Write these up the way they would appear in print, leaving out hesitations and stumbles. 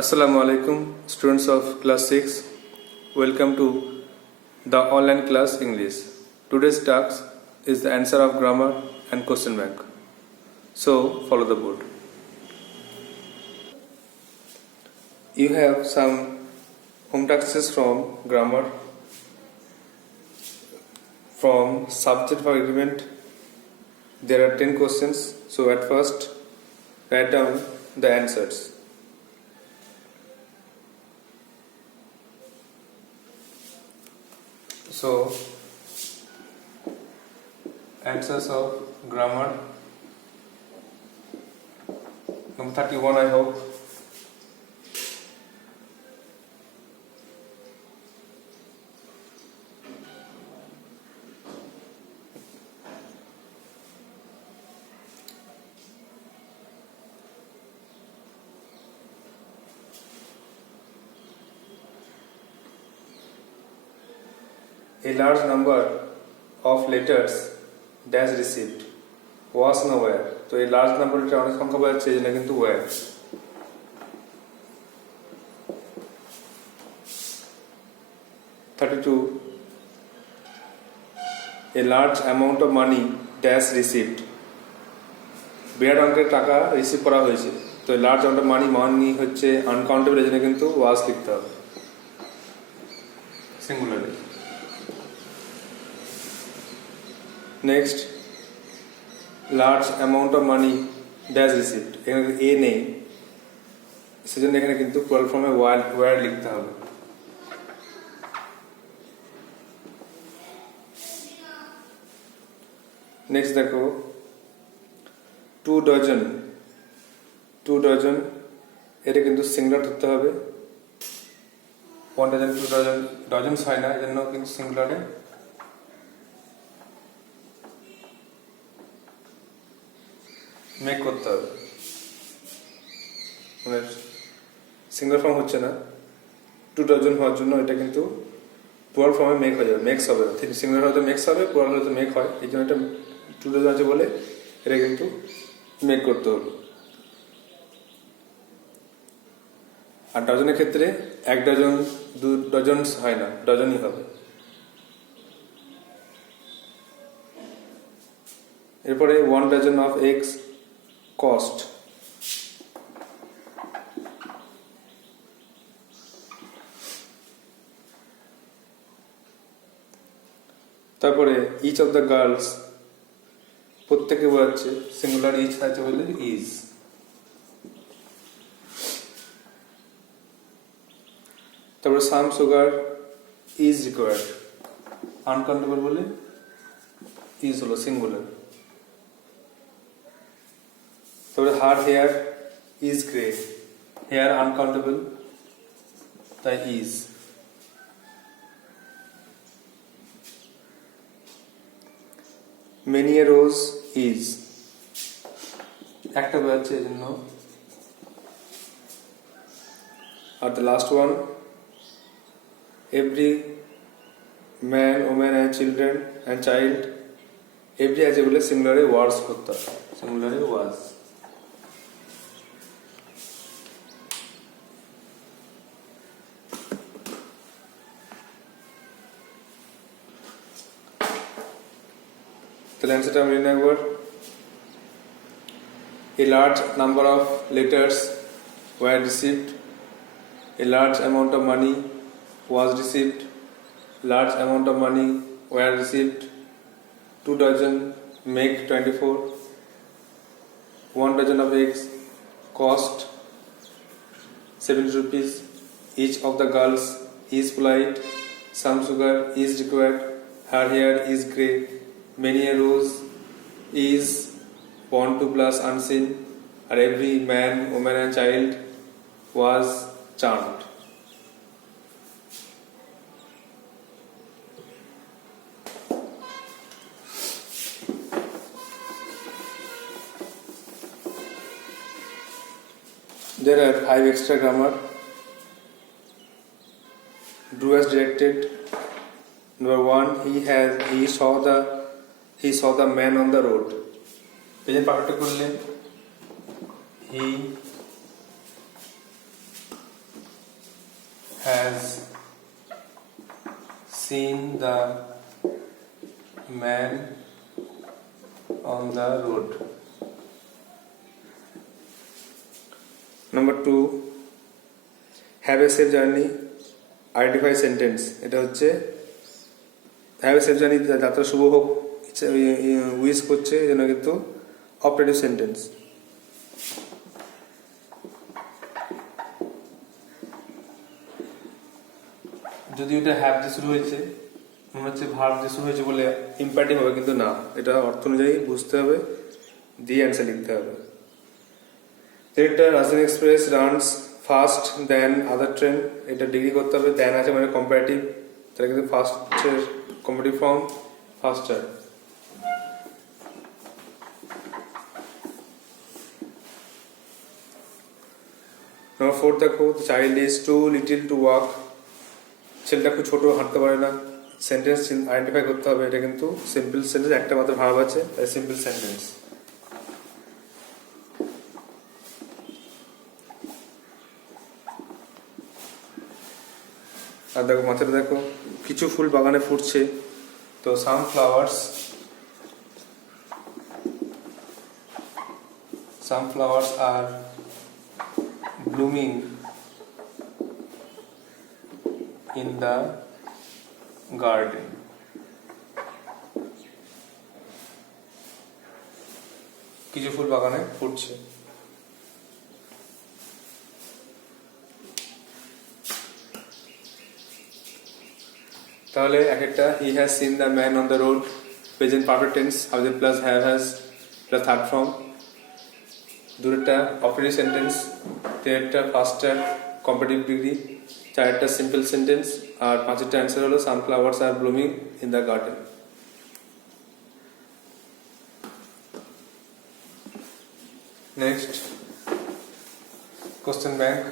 Assalamu alaikum, students of class 6. Welcome to the online class English. Today's task is the answer of grammar and question bank. So follow the board. You have some home tasks from grammar, from subject of agreement. There are 10 questions. So at first write down the answers. So, answers of grammar, number 31 I hope. A large number of letters dash received was nowhere. তো এই লার্জ নাম্বারটা অনেক সংখ্যা বোঝাচ্ছে, এই জন্য কিন্তু ওয়্যার। 32 A large amount of money dash received, বিরাট অঙ্কের টাকা রিসিভ করা হয়েছে। তো লার্জ অ্যামাউন্ট অফ মানি হচ্ছে আনকাউন্টেবল, এই জন্য কিন্তু ওয়াজ লিখতে হবে সিঙ্গুলারে। Next, large amount of money dash received, এখানে এ নেই, সেজন্য এখানে কিন্তু প্লুরাল ফর্মে ওয়্যার লিখতে হবে। নেক্সট দেখো, 2 ডজন, এটা কিন্তু সিঙ্গুলার ধরতে হবে। 1 ডজন 2 ডজন, ডজনস হয় না, এজন্য কিন্তু সিঙ্গুলারে। মেক করতে হবে, মানে সিঙ্গল ফর্ম হচ্ছে না। 2 ডজন হওয়ার জন্য এটা কিন্তু প্লুরাল ফর্মে মেক হয়ে যাবে, মেক্স হবে না। সিঙ্গুলার হয়তো মেক্স হবে, প্লুরাল হয়তো মেক হয়, এই জন্য এটা 2 ডজন আছে বলে এটা কিন্তু মেক করতে হবে। আর ডজনের ক্ষেত্রে 1 ডজন 2 ডজন হয় না, ডজনই হবে। এরপরে 1 ডজন অফ এগস cost, তারপরে ইচ অফ দ্য গার্লস, প্রত্যেকে বোঝাচ্ছে, সিঙ্গুলার ইচ আছে বলে ইজ। তারপরে some sugar is required, uncountable বলে ইজ হলো সিঙ্গুলার। তারপরে her hair is grey, hair uncountable তাই is. Many a rose is, একটা বোঝাচ্ছে এই জন্য। আর the last one, every man woman and children and child, every আছে বলে সিঙ্গুলারে ওয়ার্ডস করতে হবে, সিঙ্গুলারে ওয়াজ। তাহলে অ্যান্সারটা আমি লিখে একবার। A large number of letters were received. A large amount of money was received. Large amount of money were received. 2 dozen make 24. 1 dozen of eggs cost 70 rupees. Each of the girls is polite. Some sugar is required. Her hair is grey. Many a rose is born to plus unseen, and every man, woman and child was charmed. There are 5 extra grammar. Do as directed. Number 1, he saw the man on the road. Present perfect করলে he has seen the man on the road. Number 2, have a safe journey. Identify sentence. এটা হচ্ছে have a safe journey, যাত্রা শুভ হোক উইশ করছে, এই জন্য কিন্তু operative sentence. যদি এটা হ্যাভ দিয়ে শুরু হয়েছে, মনে হচ্ছে ভার্ব দিয়ে শুরু হয়েছে বলে ইম্পারেটিভ হবে, কিন্তু না, এটা অর্থ অনুযায়ী বুঝতে হবে, দিয়ে অ্যান্সার লিখতে হবে। এটা Rajdhani express runs fast then other train, এটা ডিগ্রি করতে হবে, দেন আছে মানে কম্পারেটিভ, তাহলে কিন্তু ফাস্টের কম্পারেটিভ ফর্ম ফাস্টার। নাম্বার 4 দেখো, child is too little to walk, ছেলেটা খুব ছোট, হাঁটতে পারে না। সেন্টেন্স আইডেন্টিফাই করতে হবে, এটা কিন্তু সিম্পল সেন্টেন্স, একটা মাত্র ভার্ব আছে, তাই সিম্পল সেন্টেন্স। আর দেখো মাথাটা দেখো, কিছু ফুল বাগানে ফুটছে, তো some flowers are blooming in the garden. কিছু ফুল বাগানে ফুটছে। তাহলে এক একটা, he has seen the man on the road, present perfect tense, হবে plus have has plus third form. দুটোটা অপারেটিভ সেন্টেন্স, তিনটা ফাস্টার কম্পারেটিভ ডিগ্রি, চারটা সিম্পল সেন্টেন্স, আর পাঁচটা অ্যান্সার হলো sunflowers are blooming in the garden. Next question bank.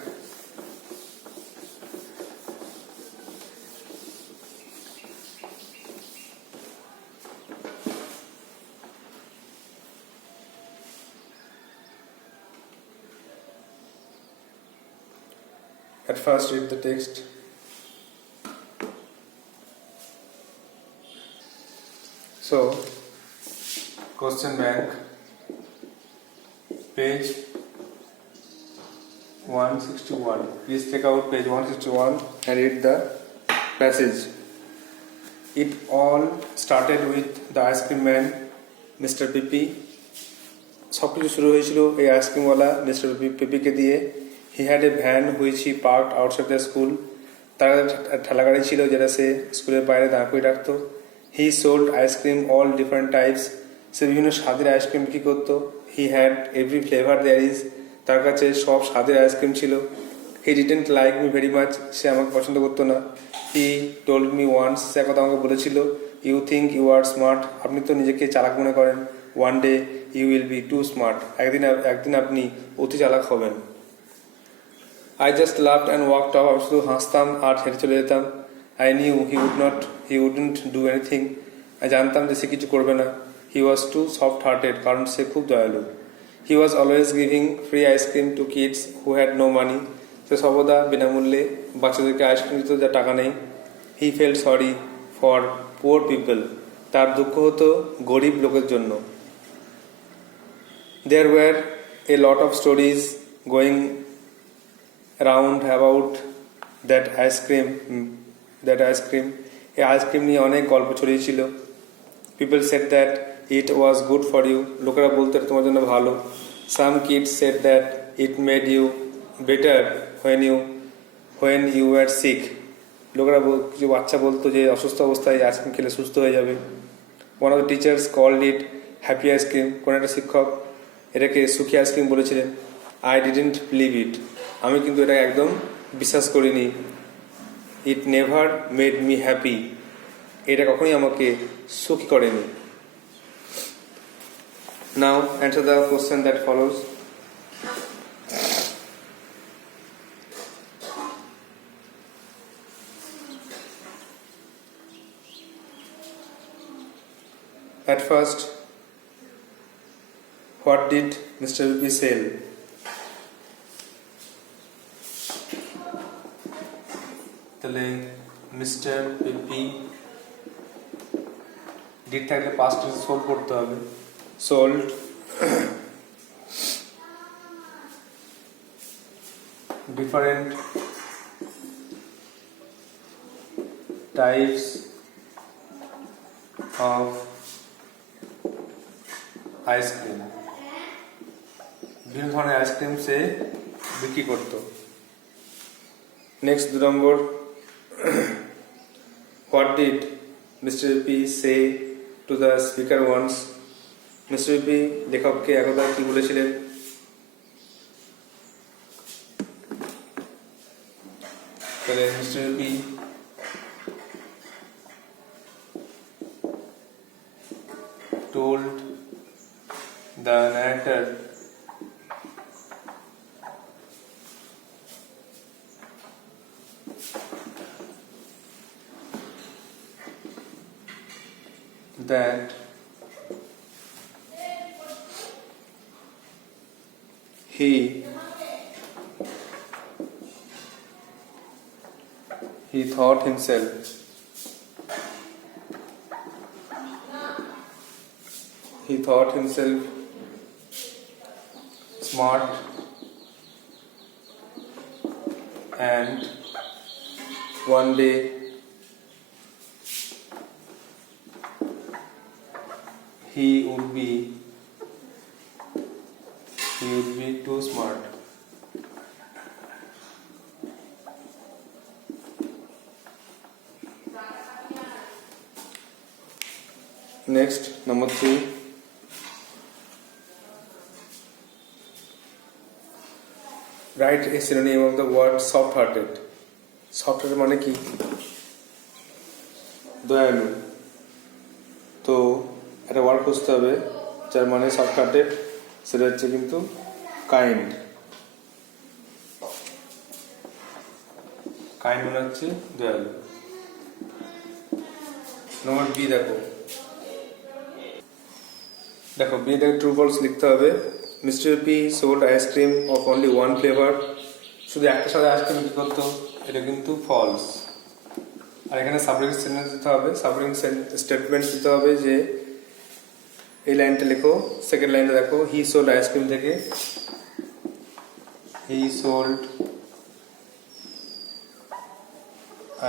At first read the text. So, question bank, page 161. Please take out page 161 and read the passage. It all started with the ice cream man, Mr. Pippi. সব কিছু শুরু হয়েছিল এই আইসক্রিমওয়ালা মিস্টার পিপিকে দিয়ে। He had a van which he parked outside the school. তার ঠেলা গাড়ি ছিল যেটা সে স্কুলের বাইরে দাঁড় করে রাখতো। He sold ice cream all different types. সে বিভিন্ন স্বাদের আইসক্রিম বিক্রি করতো। He had every flavor there is. তার কাছে সব স্বাদের আইসক্রিম ছিল। He didn't like me very much. সে আমাকে পছন্দ করতো না। He told me once, সে কথা আমাকে বলেছিল, You think you are smart. আপনি তো নিজেকে চালাক মনে করেন। One day you will be too smart. একদিন আপনি অতি চালাক হবেন। I just laughed and walked off. আমি শুধু হাসতাম আর হেঁটে চলে যেতাম। I knew he wouldn't do anything. আমি জানতাম যে সে কিছু করবে না। He was too soft-hearted, কারণ সে খুব দয়ালু। He was always giving free ice cream to kids who had no money. সে সর্বদা বিনামূল্যে বাচ্চাদেরকে আইসক্রিম দিত যার টাকা নেই। He felt sorry for poor people. তার দুঃখ হতো গরিব লোকের জন্য। There were a lot of stories going around about that ice cream. এই আইসক্রিম নিয়ে অনেক গল্প ছড়িয়েছিল। People said that it was good for you. লোকেরা বলতো তোমার জন্য ভালো। Some kids said that it made you better when you were sick. লোকেরা কিছু বাচ্চা বলতো যে অসুস্থ অবস্থায় আইসক্রিম খেলে সুস্থ হয়ে যাবে। One of the teachers called it happy ice cream. কোন একটা শিক্ষক এটাকে সুখী আইসক্রিম বলেছিলেন। I didn't believe it. আমি কিন্তু এটা একদম বিশ্বাস করিনি। It never made me happy. এটা কখনোই আমাকে সুখী করেনি। Now answer the question that follows. At first, what did Mr. P sell? তাহলে মিস্টার পেপি ডিড থাকলে পাস্ট টেন্স সোল্ড করতে হবে। Sold different types of ice cream, বিভিন্ন ধরনের আইসক্রিম সে বিক্রি করত। Next 2 number, what did mister P say to the speaker once, mister P লেখককে একদা কি বলেছিলেন? তাহলে mister P told the narrator that he thought himself smart and one day he would be too smart. Next, number 3. Write a synonym of the word soft-hearted. Soft-hearted মানে কি? দয়ালু। তো একটা ওয়ার্ড খুঁজতে হবে যার মানে soft-hearted, সেটা হচ্ছে কিন্তু কাইন্ড। কাইন্ড মানে হচ্ছে দয়ালু। নম্বর বি দেখো বি দেখো ট্রু ফলস লিখতে হবে। Mister P sold ice cream of only one flavour, শুধু একটা সাথে আইসক্রিম বিক্রি করতো, এটা কিন্তু ফলস। আর এখানে সাবজেক্ট সেন্টেন্স দিতে হবে, সাবজেক্ট স্টেটমেন্ট দিতে হবে যে এই লাইনটা লেখো। সেকেন্ড লাইনটা দেখো, হি সোল্ড আইসক্রিম থেকে হি সোল্ড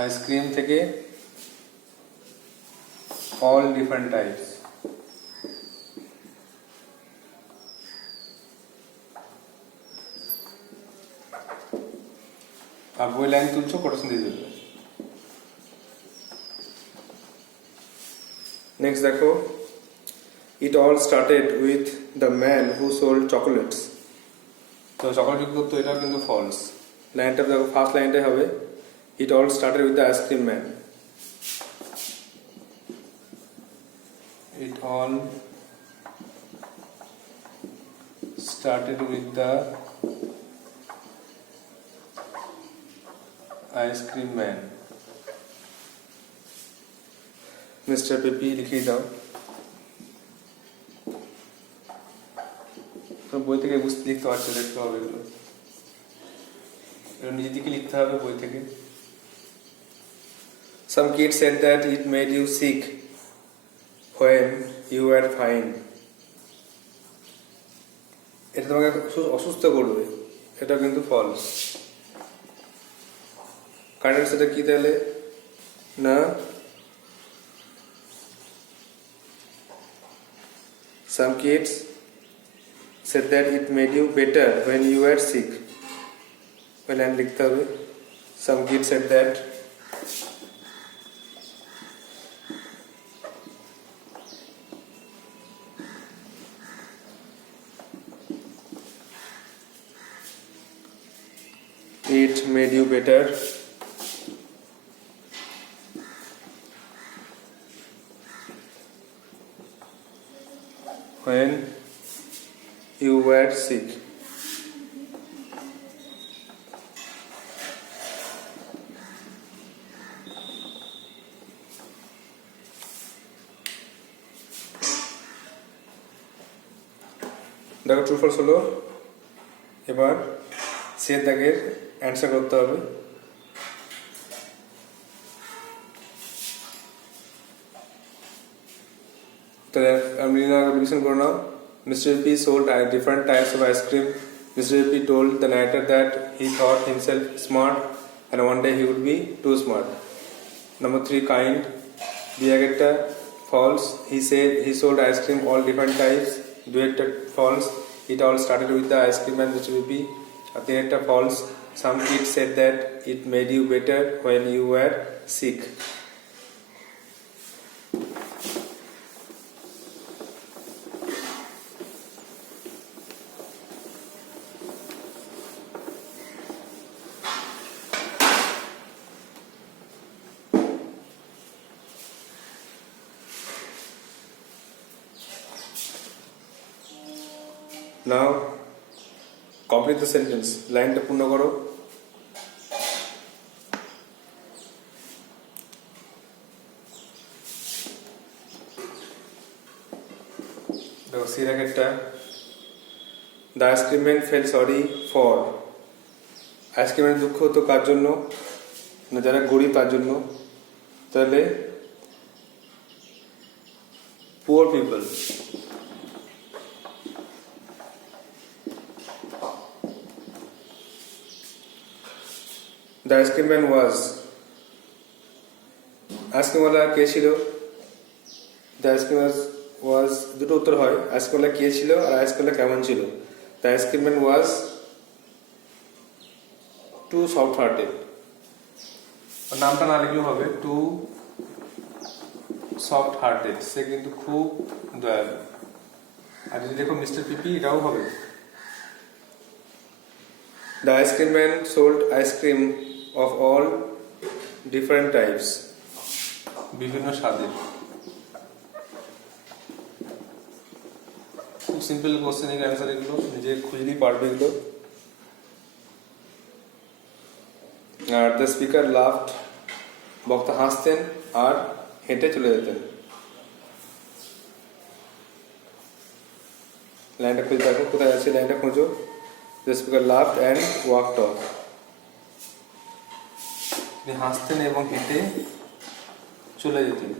আইসক্রিম থেকে all different types. अब वो लाइन तुलछो कोटेशन दे देते। नेक्स्ट देखो, it all started with the man who sold chocolates. तो चॉकलेट बिक्री करतो এটা কিন্তু false। লাইনটা দেখো, ফার্স্ট লাইনটা হবে it all started with the ice cream man. It all started with the ice cream man. Mr. Pepe লিখে দাও। তো বই থেকে বুঝতে লিখতে পারছো, দেখতে হবে এগুলো, এটা নিজে থেকে লিখতে হবে বই থেকে। Some kids said that it made you sick when you were fine. এটা তোমাকে অসুস্থ করবে, এটা কিন্তু ফলস। কারেন্ট সেটা কি তাহলে না? Some kids said that it made you better when you were sick. Well, and লিখতে হবে some kids said that it made you better when you were sick. দেখো ট্রু ফলস হলো। এবার সে দাগের অ্যান্সার করতে হবে। তাহলে আমি রিভিশন করে নাও. Mr. P sold different types of ice cream. Mr. P told the narrator that he thought himself smart and one day he would be too smart. Number 3, kind. Duet false. He said he sold ice cream all different types. Duet false. It all started with the ice cream and Mr. P. Duet false. Some kids said that it made you better when you were sick. Now complete the sentence. লাইনটা পূর্ণ করো. দেখো see র্যাকেটটা. The ice cream fell sorry for. আইসক্রিমের দুঃখ হতো কার জন্য? না যারা গরিব তার জন্য. তাহলে poor people. The ice cream man was. আইসক্রিমওয়ালা কে ছিল? The ice cream was দুটো উত্তর হয়. আইসক্রিমওয়ালা কে ছিল আর আইসক্রিমওয়ালা কেমন ছিল? The ice cream man was too soft hearted. নামটা না লিখলেও হবে. Too soft hearted. সে কিন্তু খুব দয়ালু. আর যদি দেখো মিস্টার পিপি এটাও হবে. The ice cream man sold ice cream of all different types. বিভিন্ন স্বাদের. খুব সিম্পল কোশ্চেনের অ্যান্সার এগুলো, নিজে খুঁজলেই পারবে এগুলো. Are the speaker laughed. বক্তা হাসতেন আর হেঁটে চলে যেতেন. লাইনটা খুঁজে দেখো কোথায় আছে, লাইনটা খোঁজো. The speaker laughed and walked off. তিনি হাসতেন এবং হেঁটে চলে যেতেন.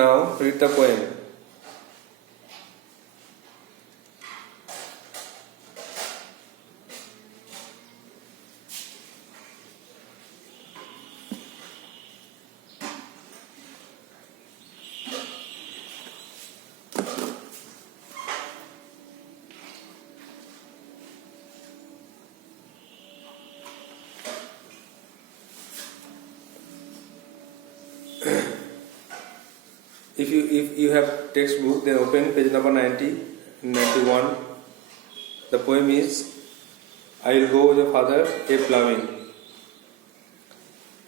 Now read the poem. If you have textbook, then open page number 91. The poem is I will go with your father a plowing.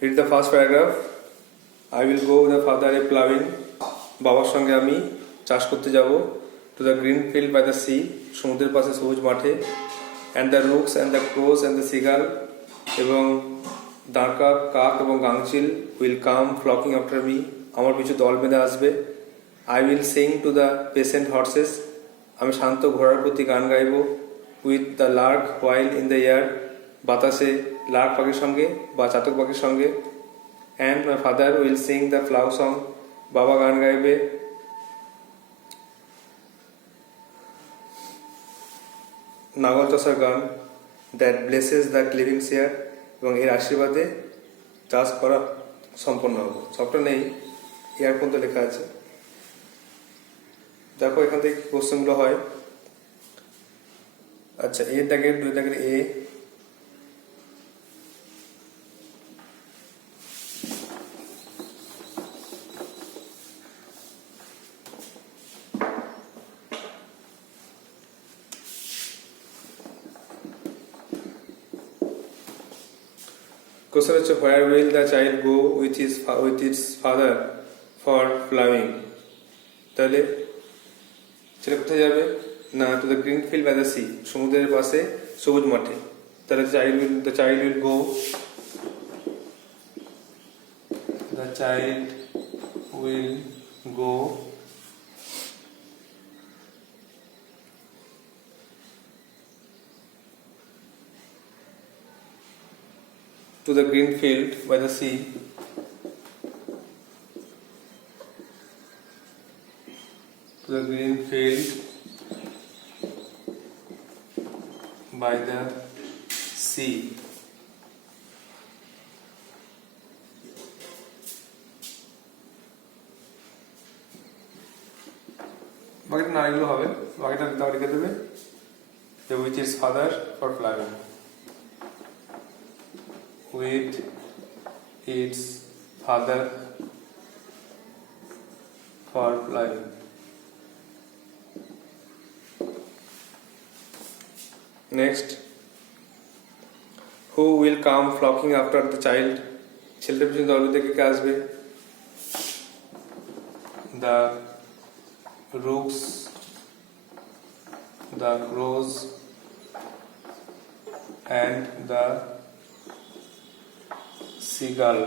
Read the first paragraph. I will go with your father a plowing. বাবার সঙ্গে আমি চাষ করতে যাব. To the green field by the sea. সমুদ্রের পাশে সবুজ মাঠে. And the rooks and the crows and the seagull এবং দাঁড়কা কাক এবং গাংচিল will come flocking after me. আমার পিছু দল বেঁধে আসবে. I will sing to the patient horses. আমি শান্ত ঘোড়ার প্রতি গান গাইব. With the lark while in the air. বাতাসে লার্ক পাখির সঙ্গে বা চাতক পাখির সঙ্গে. And my father will sing the plow song. বাবা গান গাইবে নাগল চষার গান. That blesses the living share. এবং এর আশীর্বাদে চাষ করা সম্পন্ন হবে. সবটা নেই, এর পর্যন্ত লেখা আছে. দেখো এখান থেকে কোশ্চেনগুলো হয়. আচ্ছা, এর দাগের 2 দাগের এ. কোশ্চেন হচ্ছে where will the child go with its father for plowing. তাহলে ছেলে কোথায় যাবে? না, to the green field by the sea. সমুদ্রের পাশে সবুজ মাঠে. তাহলে the child will go to the green field by the sea. To the green field by the sea. বাকিটা না এগুলো হবে, বাকিটা দাও রেখে দেবে যে with its father for flying, with its father for flying. Next, who will come flocking after the child? ছেলেটার পিছনে দল থেকে কে আসবে? The rooks, the crows and the seagull.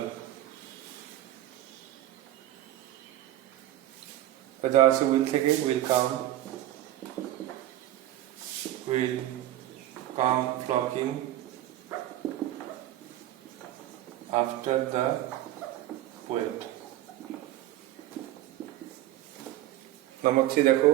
যা আছে will থেকে will come flocking after the poet. Number 3 দেখো,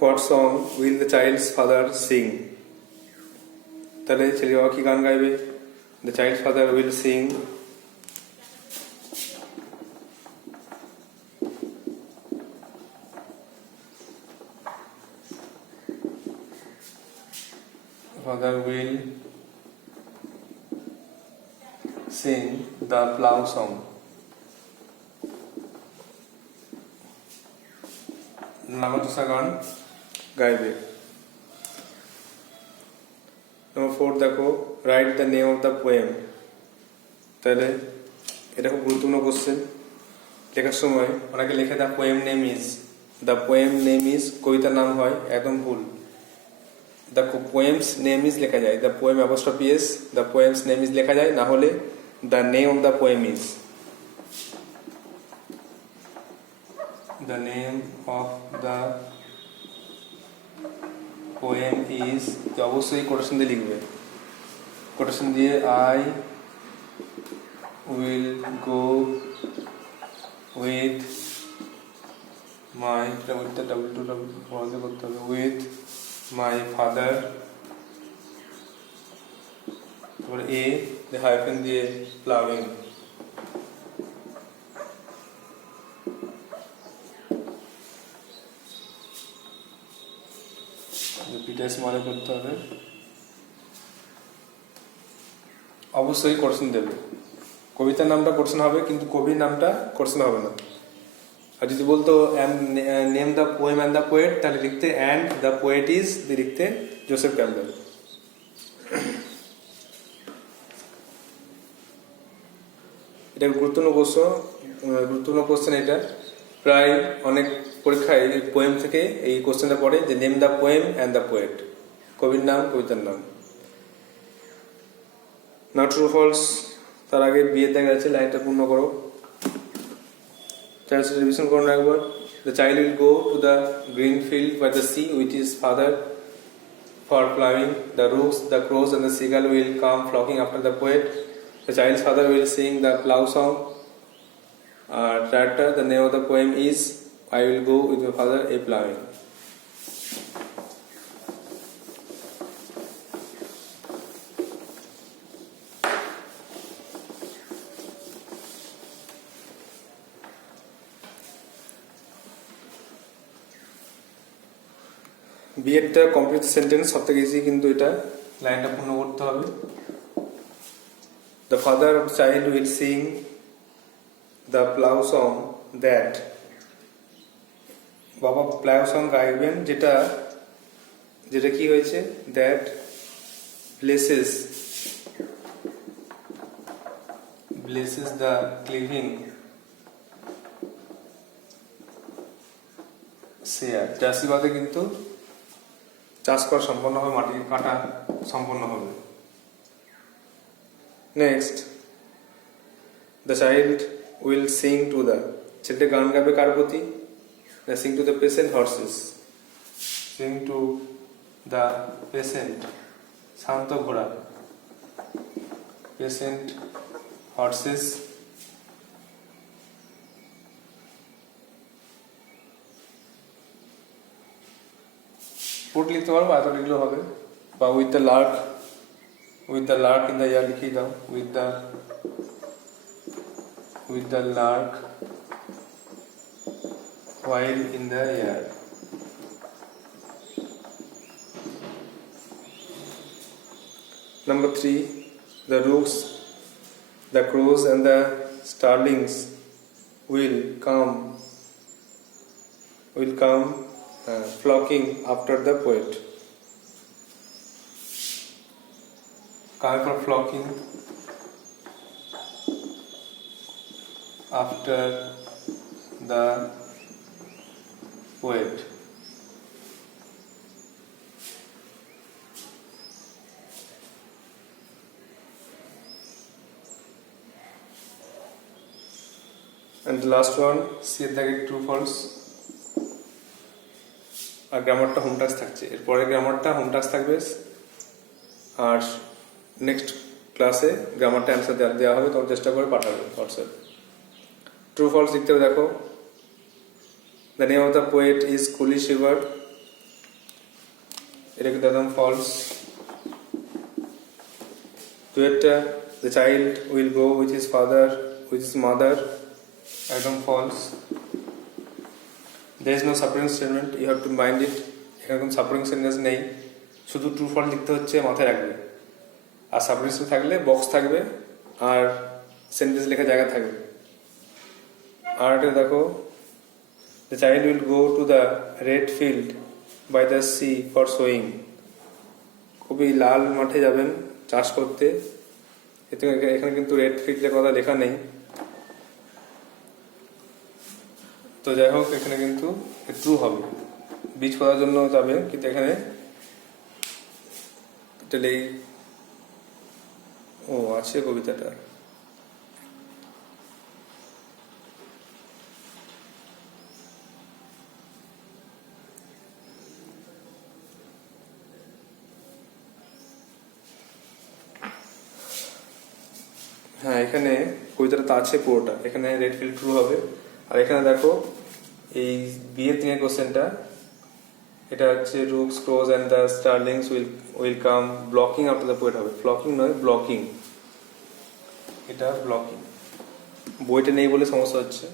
what song will the child's father sing? তাহলে ছেলে বাবা কি গান গাইবে? The child's father will sing the plough song. নাগরদোসা গান গাইবে। নম্বর 4 দেখো, write the name of the poem. তাহলে এটা খুব গুরুত্বপূর্ণ কোশ্চেন। লেখার সময় অনেকে লেখে দ্য পোয়েম নেম ইজ, কবিতার নাম হয়, একদম ভুল। দ্য পোয়েমস নেম ইজ লেখা যায়, the poem apostrophe S, the poems name is লেখা যায়, না হলে the name of the poem is. The name of the poem is, অবশ্যই কোটেশন দিয়ে লিখবে। কোটেশন দিয়ে I will go with my with my father, তারপরে a the hyphen দিয়ে plowing। মনে করতে হবে, অবশ্যই কোশ্চেন দেবে। কবিতার নামটা কোশ্চেন হবে, কিন্তু কবির নামটা কোশ্চেন হবে না। আর যদি বলতো name the poem and the poet, তাহলে লিখতে অ্যান্ড দ্য পোয়েট ইজ, দিয়ে লিখতে জোসেফ ক্যাম্পবেল। এটা গুরুত্বপূর্ণ কোশ্চেন। এটা প্রায় অনেক পরীক্ষায় পোয়েম থেকে এই কোশ্চেনটা পড়ে যে name the poem and the poet, কবির নাম, কবিতার নাম। না ট্রু ফলস, তার আগে বিয়ের দেখা যাচ্ছে, লাইনটা পূর্ণ করো। রিভিশন করো না একবার। The child will go to the green field by the sea with his father for ploughing, the rooks, the crows and the seagull will come flocking after the poet, the child's father will sing the plough song. Tractor, the name of the poem is I will go with my father a ploughing. বিয়েরটা complete sentence সব থেকে ইজি, কিন্তু এটা লাইনটা পূর্ণ করতে হবে। The father of the child will sing the plough song that, বাবা plough song গাইবেন যেটা কি হয়েছে, that blesses the cleaving share, চাষিবাদে কিন্তু চাষ করা সম্পন্ন হবে, মাটি কাটা সম্পন্ন হবে। Next, the child will sing to the, ছেলেটা গান গাবে কার প্রতি, না sing to the patient horses, sing to the patient, শান্ত ঘোড়া, patient horses, পুট লিখতে পারবো, এত লিখলেও হবে, বা with the Lark, with the lark in the air লিখিয়ে দাও, with the lark while in the air. Number 3, the rooks, the crows and the starlings will come flocking after the poet. Coming for flocking after the poet. And the last one, see the true false. আর গ্রামারটা home task থাকছে, এরপরে গ্রামারটা home task থাকবে, আর নেক্সট ক্লাসে গ্রামারটা অ্যান্সার দেওয়া হবে, তখন চেষ্টা করে পাঠাবে হোয়াটসঅ্যাপ। ট্রু ফলস লিখতে হবে, দেখো the name of the poet is কুলি শিভার, এটা কিন্তু একদম ফলস। টুয়েটটা the child will go with his father with his mother, একদম false. there is no supporting statement, you have to mind it, এখানে কোনো সাপোর্টিং সেন্টেন্স নেই, শুধু ট্রু ফলস লিখতে হচ্ছে, মাথায় রাখবে। আর সাপোর্টিং থাকলে বক্স থাকবে আর সেন্টেন্স লেখা জায়গা থাকবে। আর এটা দেখো, the child will go to the red field by the sea for sowing, খুবই লাল মাঠে যাবেন চাষ করতে, এখানে কিন্তু রেড ফিল্ডের কথা লেখা নেই। তো যাই হোক, এখানে কিন্তু ট্রু হবে, বীজ করার জন্য যাবে, কিন্তু এখানে ও আছে কবিতাটা, হ্যাঁ এখানে কবিতাটা তো আছে পুরোটা, এখানে রেড ফিল্ড ট্রু হবে। আর এখানে দেখো এই বিয়ের 3 কোশ্চেনটা, এটা হচ্ছে rooks crows and the starlings will come flocking after the poet হবে, ফ্লকিং নয় ব্লকিং, এটা ব্লকিং। বইটা নেই বলে সমস্যা হচ্ছে,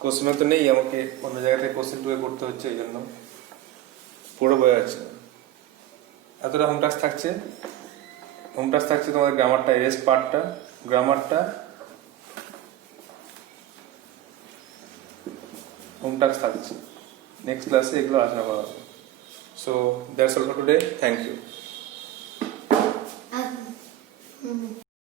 কোশ্চেন তো নেই, আমাকে অন্য জায়গা থেকে কোশ্চেন টুয়ে করতে হচ্ছে, এই জন্য পুরো বই আছে। এতটা হোম টাস্ক থাকছে, তোমাদের গ্রামারটা, রেস্ট পার্টটা, গ্রামারটা হোম টাস্ক থাকছে, নেক্সট ক্লাসে এগুলো আলোচনা করা হবে। So that's all for today, thank you.